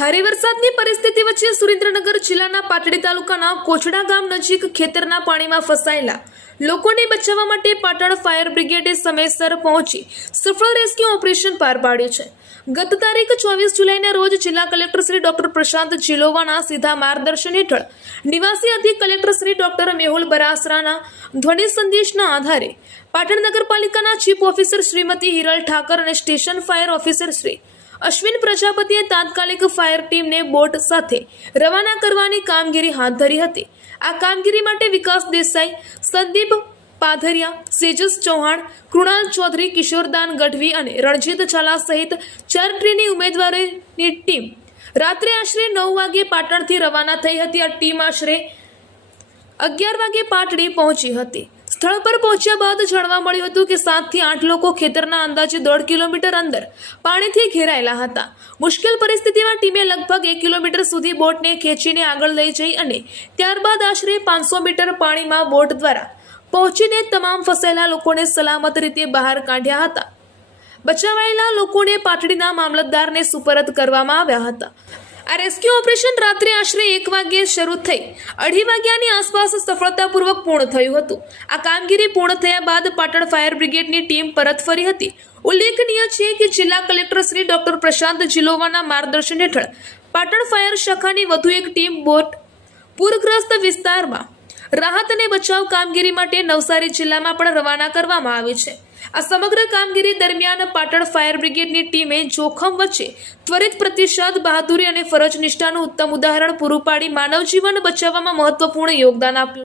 ભારે વરસાદની પરિસ્થિતિ વચ્ચે સુરેન્દ્રનગર જિલ્લાના પાટડી તાલુકાના કોચડા ગામ નજીક ખેતરના પાણીમાં ફસાયેલા લોકોને બચાવવા માટે પાટણ ફાયર બ્રિગેડે સમયસર પહોંચી સફળ રેસ્ક્યુ ઓપરેશન પાર પાડ્યું છે। ગત તારીખ 24 જુલાઈના રોજ જિલ્લા કલેક્ટર શ્રી ડોક્ટર પ્રશાંત જીલોવાના સીધા માર્ગદર્શન હેઠળ નિવાસી અધિક કલેક્ટર શ્રી ડોક્ટર મેહુલ બરાસરાના ધ્વનિ સંદેશના આધારે પાટણ નગરપાલિકાના ચીફ ઓફિસર શ્રીમતી હિરલ ઠાકર અને station fire officer Shri Ashwin પ્રજાપતિએ તાત્કાલિક ફાયર ટીમને બોટ સાથે રવાના કરવાની કામગીરી હાથ ધરી હતી। આ કામગીરી માટે વિકાસ દેસાઈ, સંદીપ પાધરિયા, સેજસ ચૌહાણ, કૃણાલ ચૌધરી, કિશોરદાન ગઢવી અને રણજીત ઝાલા સહિત 4 ટ્રેની ઉમેદવારોની ટીમ રાત્રે આશરે 9 વાગે પાટણથી રવાના થઈ હતી। આ ટીમ આશરે 11 વાગે પાટડી પહોંચી હતી। સ્થળ પર પહોંચ્યા બાદ જાણવા મળ્યું હતું કે 7 થી 8 લોકો ખેતરના અંદાજે 1.5 કિલોમીટર અંદર પાણીથી ઘેરાયેલા હતા। મુશ્કેલ પરિસ્થિતિમાં ટીમે લગભગ 1 કિલોમીટર સુધી બોટને ખેંચીને આગળ લઈ જઈ અને ત્યારબાદ આશરે 500 મીટર પાણીમાં બોટ દ્વારા પહોંચીને તમામ ફસાયેલા લોકોને સલામત રીતે બહાર કાઢ્યા હતા। બચાવાયેલા લોકોને પાટડીના મામલતદારને સુપરત કરવામાં આવ્યા હતા। આ રેસ્ક્યુ ઓપરેશન રાત્રે આશરે 1 વાગ્યે શરૂ થઈ 2:30 વાગ્યાની આસપાસ સફળતાપૂર્વક પૂર્ણ થયું હતું। આ કામગીરી પૂર્ણ થયા બાદ પાટણ ફાયર બ્રિગેડની ટીમ પરત ફરી હતી। ઉલ્લેખનીય છે કે જિલ્લા કલેક્ટર શ્રી ડોક્ટર પ્રશાંત જીલોવાના માર્ગદર્શન હેઠળ પાટણ ફાયર શાખાની વધુ એક ટીમ બોટ પૂરગ્રસ્ત વિસ્તારમાં રાહત અને બચાવ કામગીરી માટે નવસારી જિલ્લામાં પણ રવાના કરવામાં આવી છે। આ સમગ્ર કામગીરી દરમિયાન પાટણ ફાયર બ્રિગેડની ટીમે જોખમ વચ્ચે ત્વરિત પ્રતિસાદ, બહાદુરી અને ફરજ નિષ્ઠાનું ઉત્તમ ઉદાહરણ પૂરું પાડી માનવ જીવન બચાવવામાં મહત્વપૂર્ણ યોગદાન આપ્યું।